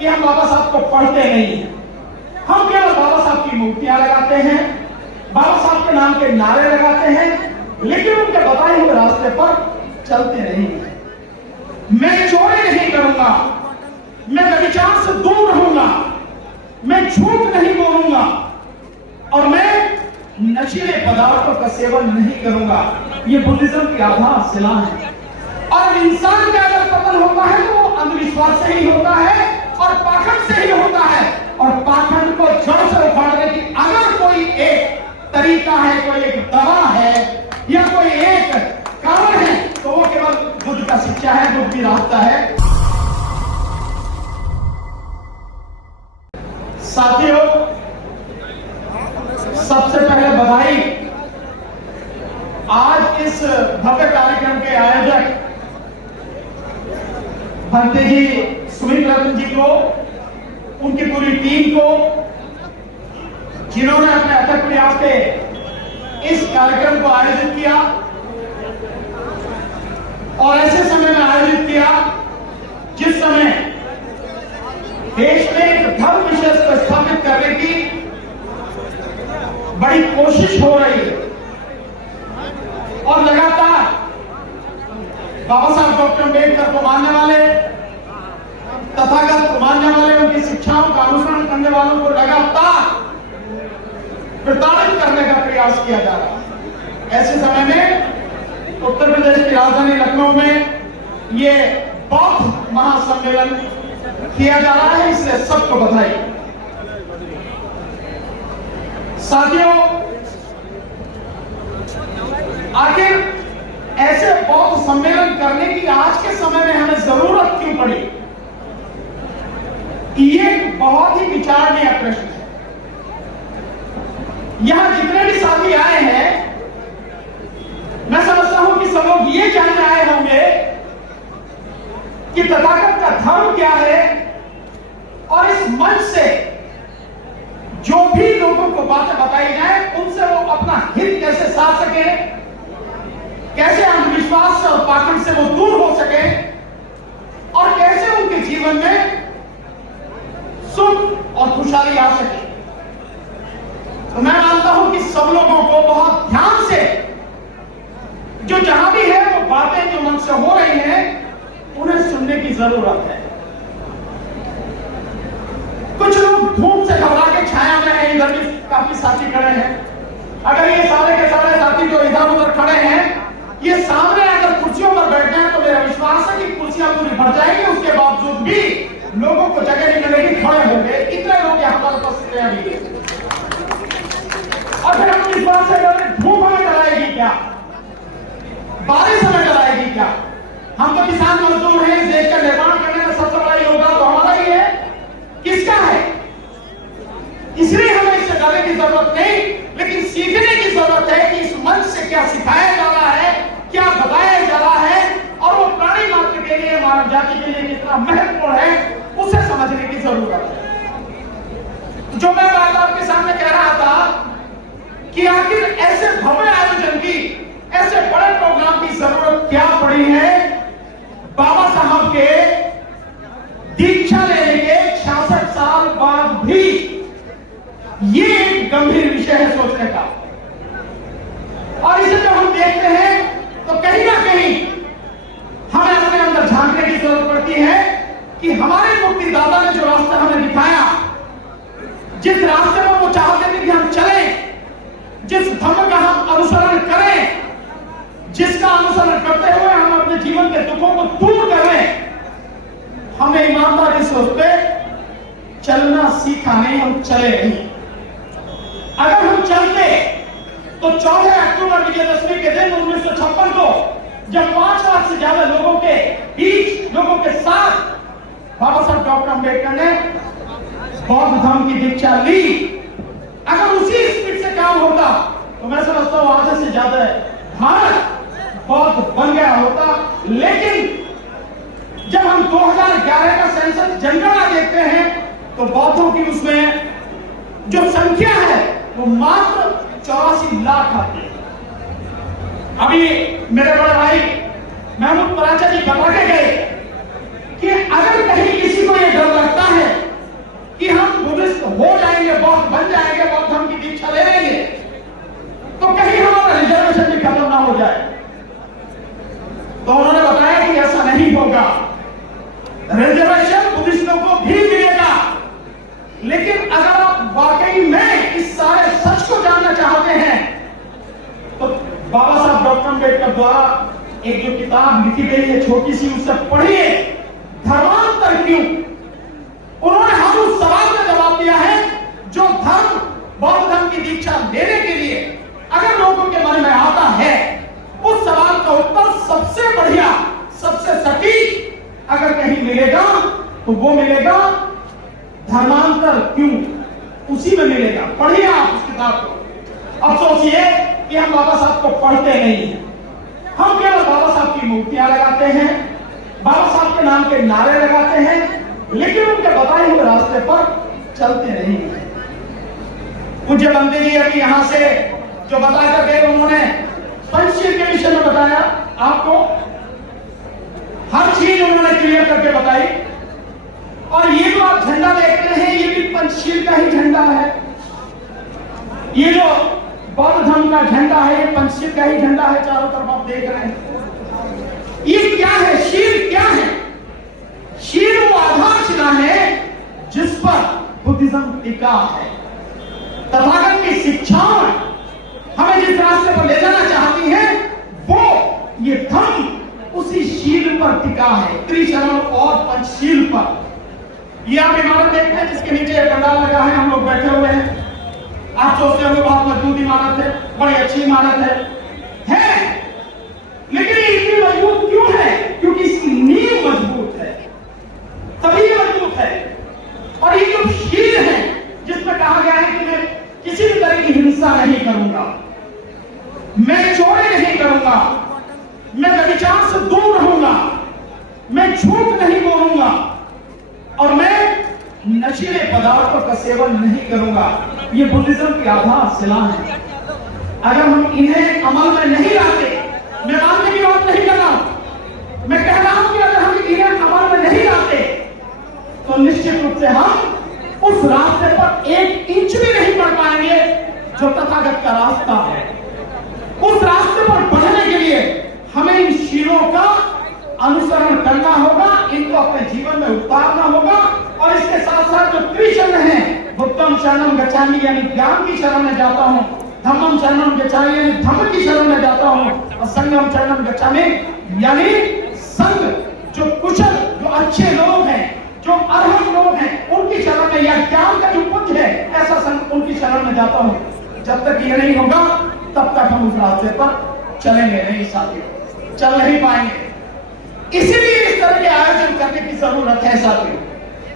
कि हम बाबा साहब को पढ़ते नहीं हैं, हम केवल बाबा साहब की मूर्तियां लगाते हैं, बाबा साहब के नाम के नारे लगाते हैं, लेकिन उनके बताए हुए रास्ते पर चलते नहीं हैं। मैं चोरी नहीं करूंगा, मैं व्यभिचार से दूर रहूंगा, मैं झूठ नहीं बोलूंगा और मैं नशीले पदार्थों का सेवन नहीं करूंगा। ये बुद्धिज्म की आधारशिला है। और इंसान का अगर पतन होता है तो वो अंधविश्वास से ही होता है और पाखंड से ही होता है। और पाखंड को जड़ से उखाड़ने की अगर कोई एक तरीका है, कोई एक दवा है या कोई एक कारण है तो वो केवल बुद्ध का शिक्षा है, बुद्ध की रास्ता है। साथियों, सबसे पहले बधाई आज इस भव्य कार्यक्रम के आयोजक भंते जी सुमित रतन जी को, उनकी पूरी टीम को, जिन्होंने अपने अथक प्रयास से इस कार्यक्रम को आयोजित किया और ऐसे समय में आयोजित किया जिस समय देश में एक धर्म विशेष को स्थापित करने की बड़ी कोशिश हो रही है और लगातार बाबा साहब डॉक्टर अम्बेडकर को मानने वाले, तथागत को मानने वाले, उनकी शिक्षाओं का अनुसरण करने वालों को लगातार प्रताड़ित करने का प्रयास किया जा रहा है। ऐसे समय में उत्तर प्रदेश की राजधानी लखनऊ में ये बौद्ध महासम्मेलन किया जा रहा है, इसलिए सबको बधाई। साथियों, आखिर ऐसे बौद्ध सम्मेलन करने की आज के समय में हमें जरूरत क्यों पड़ी? ये बहुत ही विचारणीय प्रश्न है। यहां जितने भी साथी आए हैं, मैं समझता हूं कि सब लोग ये जानने आए होंगे कि तथागत का धर्म क्या है और इस मंच से जो भी लोगों को बातें बताई जाए उनसे वो अपना हित कैसे साध सके, कैसे अंधविश्वास और पाखंड से वो दूर हो सके और कैसे उनके जीवन में सुख और खुशहाली आ सके। तो मैं मानता हूं कि सब लोगों को बहुत ध्यान से जो जहां भी है वो बातें जो मन से हो रही हैं उन्हें सुनने की जरूरत है। कुछ लोग धूप से घबरा के छाया में है, इधर भी काफी साथी खड़े हैं। अगर ये सारे के सारे साथी जो इधर उधर खड़े हैं ये सामने अगर कुर्सियों पर बैठे हैं तो मेरा विश्वास है कि कुर्सियां पूरी भर जाएंगी, उसके बावजूद भी लोगों को जगह नहीं मिलेगी, खड़े होंगे। इतने लोग यहाँ पर उपस्थित हैं अभी। और फिर हम इस बात से डरे धूप हमें डराएगी क्या, बारिश हमें डराएगी क्या? हम तो किसान मजदूर हैं, इस देश का निर्माण करने में सबसे बड़ा योगदान तो हमारा ही है। किसका है? इसलिए हमें इससे डरने की जरूरत नहीं, लेकिन सीखने की जरूरत है कि इस मंच से क्या सिखाया जा रहा है, क्या बताया जा रहा है और वो प्राणी मात्र के लिए, मानव जाति के लिए कितना महत्वपूर्ण है उसे समझने की जरूरत है। जो मैं बात आपके सामने कह रहा था कि आखिर ऐसे भव्य आयोजन की, ऐसे बड़े प्रोग्राम की जरूरत क्या पड़ी है बाबा साहब के दीक्षा लेने के 66 साल बाद भी? ये एक गंभीर विषय है सोचने का। और इसे जब हम देखते हैं तो कहीं ना कहीं हमें अपने अंदर झांकने की जरूरत पड़ती है कि हमारे मुक्तिदाता ने जो रास्ता हमें दिखाया, जिस रास्ते पर वो चाहते थे कि हम चलें, जिस धर्म का हम अनुसरण करें, जिसका अनुसरण करते हुए हम अपने जीवन के दुखों को दूर करें, हमें ईमानदारी से उस पर चलना सीखा नहीं, हम चले नहीं। अगर हम चलते तो 14 अक्टूबर विजयदशमी के दिन 1956 को जब 5 लाख से ज्यादा लोगों के बीच, लोगों के साथ बाबा साहब डॉक्टर अम्बेडकर ने बौद्ध धर्म की दीक्षा ली, अगर उसी स्पीड से काम होता तो मैं समझता हूं आधे से ज्यादा भारत बौद्ध बन गया होता। लेकिन जब हम 2011 का सेंसस जनगणना देखते हैं तो बौद्धों की उसमें जो संख्या है वो मात्र 84 लाख आती है। अभी मेरे बड़े भाई महमूद पराचा जी बता के गए कि अगर कहीं किसी को ये डर लगता है किताब लिखी गई है छोटी सी, उससे पढ़िए। धर्मांतर क्यों? उन्होंने हम उस सवाल का जवाब दिया है जो धर्म, बौद्ध धर्म की दीक्षा लेने के लिए अगर लोगों के मन में आता है, उस सवाल का उत्तर सबसे बढ़िया, सबसे सटीक अगर कहीं मिलेगा तो वो मिलेगा धर्मांतर क्यों, उसी में मिलेगा। पढ़िए आप उस किताब को। अब सोचिए कि हम बाबा साहब को पढ़ते नहीं हैं, हम केवल बाबा साहब की मूर्तियां लगाते हैं, बाबा साहब के नाम के नारे लगाते हैं, लेकिन उनके बताए हुए रास्ते पर चलते नहीं हैं। पूज्य बंदे जी अभी यहां से जो बताकर गए, उन्होंने पंचशील के विषय में बताया आपको, हर चीज उन्होंने क्लियर करके बताई। और ये जो आप झंडा देख रहे हैं, ये भी पंचशील का ही झंडा है। ये जो बौद्ध धर्म का झंडा है, ये पंचशील का ही झंडा है। चारों तरफ आप देख रहे हैं। ये क्या है? शील क्या है? शील वो आधारशिला है जिस पर बुद्धिज्म टिका है। तथागत की शिक्षाएं हमें जिस रास्ते पर ले जाना चाहती है, वो ये धर्म उसी शील पर टिका है, त्रिशरण और पंचशील पर। ये आप इमारत देखते हैं जिसके नीचे पंडाल लगा है, हम लोग बैठे हुए हैं। आप सोचते होंगे बहुत मजबूत इमारत है, बड़ी अच्छी इमारत है, लेकिन ये इतनी मजबूत क्यों है? क्योंकि इसकी नींव मजबूत है, तभी मजबूत है। और ये जो शील है जिसमें कहा गया है कि मैं किसी भी तरह की हिंसा नहीं करूंगा, मैं चोरी नहीं करूंगा, मैं व्यभिचार से दूर रहूंगा, मैं झूठ नहीं बोलूंगा और मैं नशीले पदार्थों का सेवन नहीं करूंगा, ये बुद्धिज्म की आधारशिला है। अगर हम इन्हें अमल में नहीं लाते, मैं मानने की बात नहीं कर रहा हूं, मैं कह रहा हूं कि अगर हम इन्हें अमल में नहीं लाते तो निश्चित रूप से हम उस रास्ते पर एक इंच भी नहीं बढ़ पाएंगे जो तथागत का रास्ता है। उस रास्ते पर बढ़ने के लिए हमें इन शीलों का अनुसरण करना होगा, इनको अपने जीवन में उतारना होगा। और इसके साथ साथ जो त्रिशरण है, बुद्धम शरणम गच्छामि यानी ज्ञान की शरण में जाता हूं, धम्मम शरणम गच्छामि यानी धम्म की शरण में जाता हूं, और संघम शरणम गच्छामि यानी संघ, जो कुशल, जो अच्छे लोग हैं, जो अर्हत लोग हैं, उनकी शरण में, या ज्ञान का जो पुंज है, ऐसा संघ, उनकी शरण में जाता हूं। जब तक ये नहीं होगा तब तक हम उस रास्ते पर चलेंगे नहीं साथियों, चल नहीं पाएंगे। इसीलिए इस तरह के आयोजन करने की जरूरत है साथियों।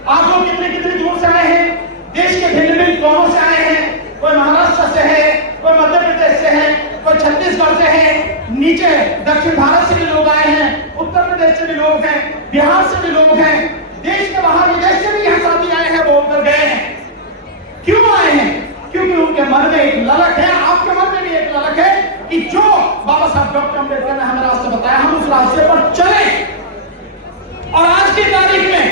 आप लोग कितने कितने दूर से आए हैं, देश के भिन्न भिन्न कोनों से आए हैं, कोई महाराष्ट्र से है, कोई मध्य प्रदेश से है, कोई छत्तीसगढ़ से है, नीचे दक्षिण भारत से भी लोग आए हैं, उत्तर प्रदेश से भी लोग हैं, बिहार से भी लोग हैं, देश के बाहर विदेश से भी यहाँ साथी आए हैं, बोलकर गए हैं। क्यों आए हैं? क्योंकि उनके मन में एक ललक है, आपके मन में भी एक ललक है कि जो बाबा साहब डॉक्टर अम्बेडकर ने हमें रास्ता बताया, हम उस रास्ते पर चलें। और आज की तारीख में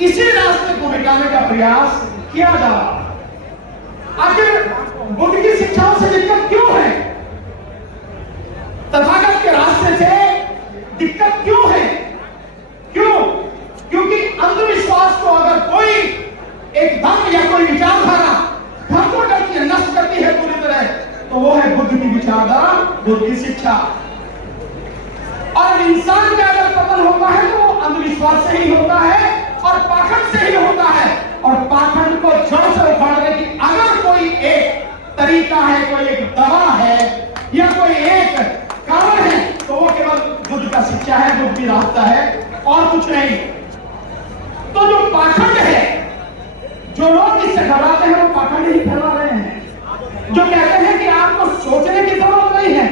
इसी रास्ते को मिटाने का प्रयास किया जा रहा है। आखिर बुद्ध की शिक्षाओं से दिक्कत क्यों है? तथागत के रास्ते से दिक्कत क्यों है? क्यों? क्योंकि अंधविश्वास को अगर कोई एक धर्म या कोई विचारधारा धर्म को करती है, नष्ट करती है पूरी तरह, तो वो है बुद्ध की विचारधारा, बुद्ध की शिक्षा। और इंसान का अगर पतन होता है तो वो अंधविश्वास से ही होता है और पाखंड से ही होता है। और पाखंड को जड़ से उखाड़ने की अगर कोई एक तरीका है, कोई एक दवा है या कोई एक कारण है, तो वो केवल बुद्ध का शिक्षा है, बुद्ध की रास्ता है और कुछ नहीं। तो जो पाखंड है, जो लोग इससे घबराते हैं, वो पाखंड ही फैला रहे हैं। जो कहते हैं कि आपको सोचने की जरूरत नहीं है,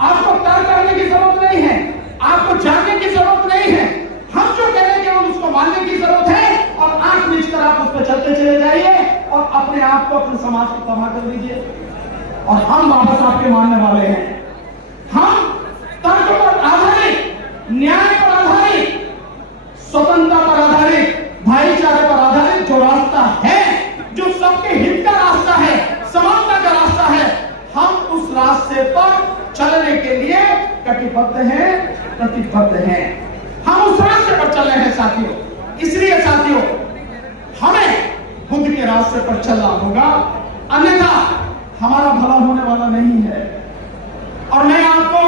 आपको तर्क करने की जरूरत नहीं है, आपको जानने की जरूरत नहीं है, हम जो कह रहे हैं केवल उसको मानने की जरूरत है, और आंख मीच कर आप उस पर चलते चले जाइए और अपने आप को, अपने समाज को तबाह कर दीजिए। और हम बाबा साहब के मानने वाले हैं, हम तर्क पर आधारित, न्याय पर आधारित, स्वतंत्रता पर आधारित, भाईचारे पर आधारित जो रास्ता है, जो सबके हित का रास्ता है, समानता का रास्ता है, हम उस रास्ते पर चलने के लिए कटिबद्ध हैं, प्रतिबद्ध हैं। हम उस रास्ते पर चल रहे हैं साथियों। इसलिए साथियों, हमें बुद्ध के रास्ते पर चलना होगा, अन्यथा हमारा भला होने वाला नहीं है। और मैं आपको,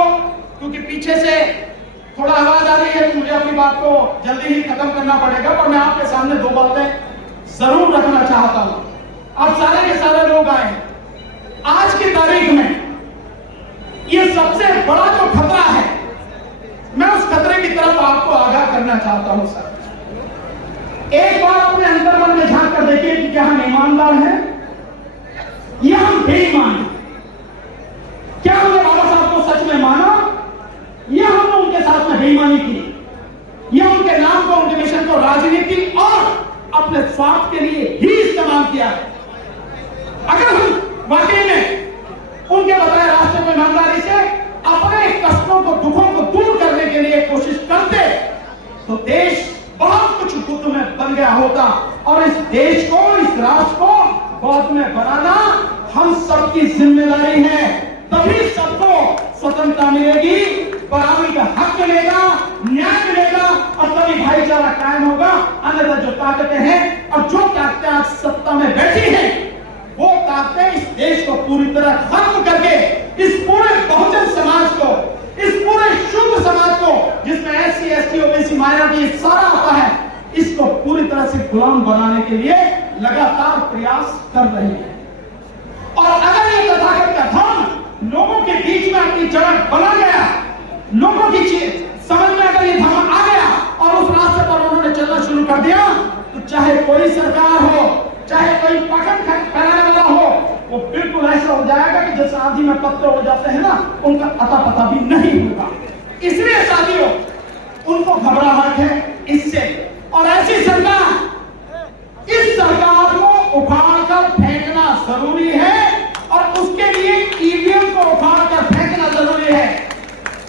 क्योंकि पीछे से थोड़ा आवाज आ रही है, मुझे अपनी बात को जल्दी ही खत्म करना पड़ेगा, पर मैं आपके सामने दो बातें जरूर रखना चाहता हूं। अब सारे के सारे लोग आए, आज की तारीख में ये सबसे बड़ा जो खतरा है, मैं उस खतरे की तरफ आपको आगाह करना चाहता हूं। सर, एक बार अपने अंतर्मन में झांक कर देखिए कि क्या हम ईमानदार हैं या हम बेईमान हैं। क्या हमने बाबा साहब को सच में माना या हमने उनके साथ में बेईमानी की, या उनके नाम को, उनके मिशन को राजनीति और अपने स्वार्थ के लिए ही इस्तेमाल किया है। अगर हम वाकई में उनके बताए रास्ते में ईमानदारी से अपने कष्टों को, दुखों को दूर करने के लिए कोशिश करते, तो देश बहुत कुछ युद्ध में बन गया होता, और इस देश को, इस राष्ट्र को बौद्ध में बनाना हम सबकी जिम्मेदारी है। तभी सबको स्वतंत्रता मिलेगी, बराबरी का हक मिलेगा, न्याय मिलेगा, और तभी भाईचारा कायम होगा। अन्यथा जो ताकतें हैं और जो ताकतें आज सत्ता में बैठी हैं, वो ताकतें इस देश को पूरी तरह खत्म करके इस पूरे बहुजन समाज को, इस पूरे शुद्ध समाज को, जिसमें एससी, एसटी, ओबीसी, माइनॉरिटी सारा आता है, इसको पूरी तरह से गुलाम बनाने के लिए लगातार प्रयास कर रहे हैं। और अगर ये तथाकथ का धर्म लोगों के बीच में अपनी जगह बना गया, लोगों की समझ में अगर ये धर्म आ गया और उस रास्ते पर उन्होंने चलना शुरू कर दिया, तो चाहे कोई सरकार हो, चाहे कोई पकड़ फैलाने वाला हो, वो बिल्कुल ऐसा हो जाएगा कि जैसे आंधी में पत्ते उड़ जाते हैं ना, उनका अता पता भी नहीं होगा। इसलिए साथियों, उनको घबराहट है इससे, और ऐसी सरकार, इस सरकार को उखाड़ कर फेंकना जरूरी है, और उसके लिए ईवीएम को उखाड़ कर फेंकना जरूरी है।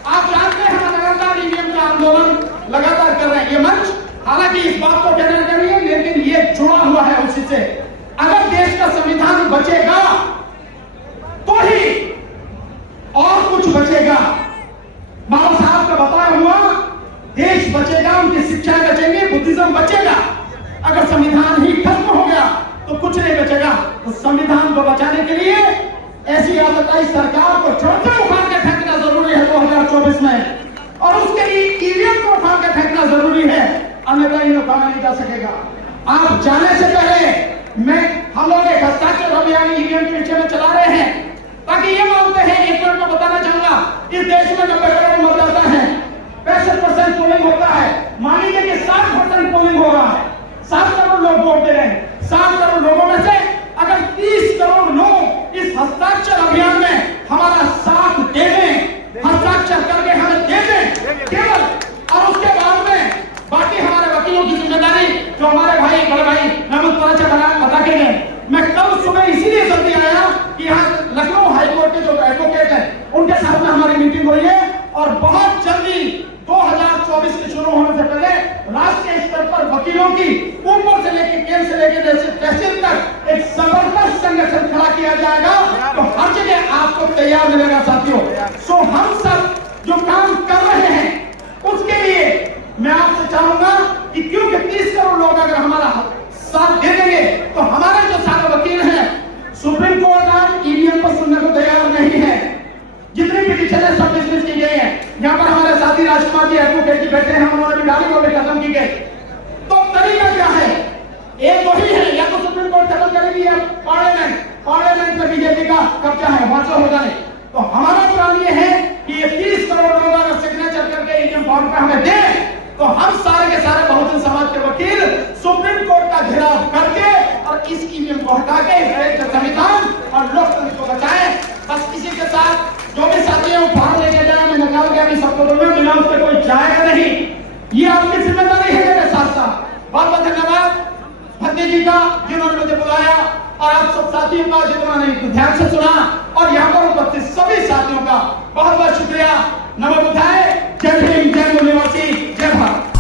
आप जानते हैं हम लगातार ईवीएम का आंदोलन लगातार कर रहे हैं। ये मंच हालांकि इस बात को कहना चाहिए, लेकिन ये जुड़ा हुआ है उसी से। अगर देश का संविधान बचेगा तो ही और कुछ बचेगा। बाबा साहब का बताया हुआ देश बचेगा, उनकी शिक्षाएं बचेंगी, बुद्धिज्म बचेगा। अगर संविधान ही खत्म हो गया तो कुछ नहीं बचेगा। तो संविधान को बचाने के लिए ऐसी आतताई सरकार को छोटे उखाड़ के फेंकना जरूरी है 2024 में, और उसके लिए ईवीएम को उखाड़ के फेंकना जरूरी है, अन्यथा इन्हें उखाड़ा नहीं जा सकेगा। आप जाने से पहले हम लोग एक हस्ताक्षर अभियान ईवीएम के पीछे में चला रहे हैं, ताकि ये मानते हैं, एक मिनट में बताना चाहूंगा, इस देश में 90 करोड़ मतदाता है, 65% पोलिंग होता है, मान लीजिए कि 60% पोलिंग हो रहा है, 7 करोड़ लोग वोट दे रहे हैं। 7 करोड़ लोगों में से अगर 30 करोड़ लोग इस हस्ताक्षर अभियान में हमारा साथ दे दें, हस्ताक्षर करके हमें दे दें केवल, और उसके बाद में बाकी हमारे वकीलों की जिम्मेदारी, जो हमारे भाई, बड़े भाई महमूद बता के गए। मैं कल सुबह इसीलिए जल्दी आया कि यहाँ लखनऊ हाईकोर्ट के जो एडवोकेट हैं, उनके साथ में हमारी मीटिंग हुई है, और बहुत जल्दी 2024 के शुरू होने से पहले राष्ट्रीय स्तर पर वकीलों की ऊपर से लेकर केंद्र से लेकर तहसील तक एक जबरदस्त संगठन खड़ा किया जाएगा। तो हर जगह आपको तैयार मिलेगा साथियों। सो हम सब जो काम कर रहे हैं उसके लिए मैं आपसे चाहूंगा कि क्योंकि 30 करोड़ लोग अगर हमारा साथ दे देंगे, तो हमारे जो सारे वकील हैं, सुप्रीम कोर्ट आज ईवीएम पर सुनने को तैयार नहीं है। जितनी पिटीशनें सब डिसमिस की गई हैं, यहाँ पर हमारे साथी राजकुमार जी एडवोकेट जी बैठे हैं, उन्होंने भी डाली, वो भी खत्म की गई। तो तरीका क्या है? एक वही है, या तो सुप्रीम कोर्ट खत्म करेगी या पार्लियामेंट में बीजेपी का कब्जा है, वहां से होगा नहीं। तो हमारा प्लान ये है कि ये 30 करोड़ लोग अगर सिग्नेचर करके ईवीएम फॉर्म पे हमें दें, तो हम सारे के सारे बहुजन समाज के वकील सुप्रीम कोर्ट का घेराव करके और इस ईवीएम को हटा के संविधान और लोकतंत्र को बचाएं। बस इसी के साथ जो भी साथी है बाहर लेके जाए, मैं निकाल के अभी सबको दूंगा, बिना उससे कोई जाएगा नहीं। ये आपकी जिम्मेदारी है मेरे साथ साथ। बहुत बहुत धन्यवाद भत्ती जी का, जिन्होंने मुझे बुलाया, और आप सब साथियों का जिन्होंने ध्यान से सुना, और यहाँ पर उपस्थित सभी साथियों का बहुत बहुत शुक्रिया। नमो बुद्धाय, जय भीम, जय निवासी, जय भारत।